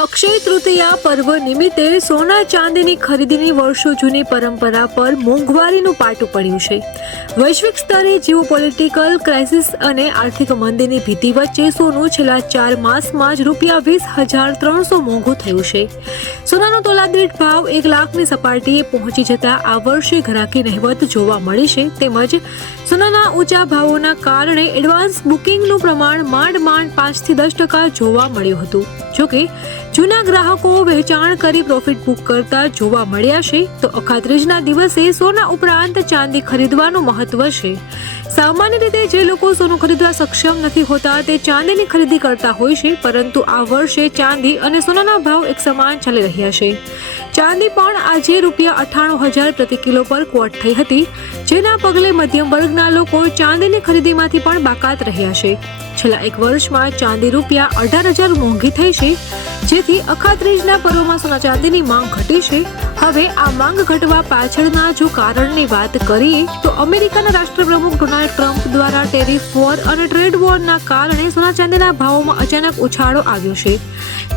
અક્ષય તૃતીયા પર્વ નિમિત્તે સોના ચાંદીની ખરીદીની વર્ષો જૂની પરંપરા પર મોંઘવારીનું પાટું પડ્યું છે. વૈશ્વિક સ્તરે જીઓપોલિટિકલ ક્રાઇસિસ અને આર્થિક મંદીની ભીતિ વચ્ચે સોનું છેલ્લા 4 માસમાં જ ₹20,300 મોંઘું થયું છે. સોનાનો તોલાદીઠ ભાવ 1 લાખની સપાટીએ પહોંચી જતા આ વર્ષે ઘરાકી નહિવત જોવા મળી છે. તેમજ સોનાના ઊંચા ભાવોના કારણે એડવાન્સ બુકિંગનું પ્રમાણ માંડ 5 થી 10% જોવા મળ્યું હતું. જોકે જૂના ગ્રાહકો વહેંચાણ કરી પ્રોફિટ બુક કરતા જોવા મળ્યા છે. તો અખાત્રીજના દિવસે સોના ઉપરાંત ચાંદી ખરીદવાનું મહત્વ છે. સામાન્ય રીતે જે લોકો સોનું ખરીદવા સક્ષમ નથી હોતા તે ચાંદીની ખરીદી કરતા હોય છે, પરંતુ આ વર્ષે ચાંદી અને સોનાના ભાવ એક સમાન ચાલી રહ્યા છે. ચાંદી પણ આજે ₹98,000 પ્રતિ કિલો પર ક્વોટ થઈ હતી, જેના પગલે મધ્યમ વર્ગના લોકો ચાંદીની ખરીદીમાંથી પણ બાકાત રહ્યા છે. છેલ્લા 1 વર્ષમાં ચાંદી ₹18,000 મોંઘી થઈ છે, જેથી અખાત્રીજના પર્વમાં સોના ચાંદીની માંગ ઘટી છે. હવે આ માંગ ઘટવા પાછળના જો કારણની વાત કરીએ તો અમેરિકાના રાષ્ટ્રપ્રમુખ ડોનાલ્ડ ટ્રમ્પ દ્વારા ટેરિફ વોર અને ટ્રેડ વોરના કારણે સોના ચાંદીના ભાવોમાં અચાનક ઉછાળો આવ્યો છે.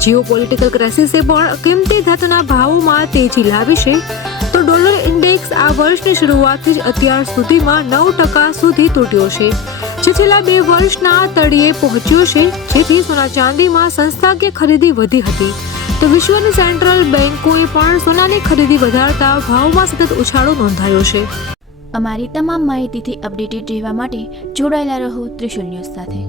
જીઓપોલિટિકલ ક્રાઇસિસે પણ કિંમતી ધાતુના ભાવોમાં તેજી લાવી છે. તો ડોલર ઇન્ડેક્સ આ વર્ષની શરૂઆતથી જ અત્યાર સુધીમાં 9% સુધી તૂટ્યો છે, જે છેલ્લા 2 વર્ષના તળિયે પહોંચ્યો છે, જેથી સોના ચાંદીમાં સંસ્થાકીય ખરીદી વધી હતી. તો વિશ્વની સેન્ટ્રલ બેન્કોએ પણ સોનાની ખરીદી વધારતા ભાવમાં સતત ઉછાળો નોંધાયો છે. અમારી તમામ માહિતીથી અપડેટેડ રહેવા માટે જોડાયેલા રહો ત્રિશુલ ન્યૂઝ સાથે.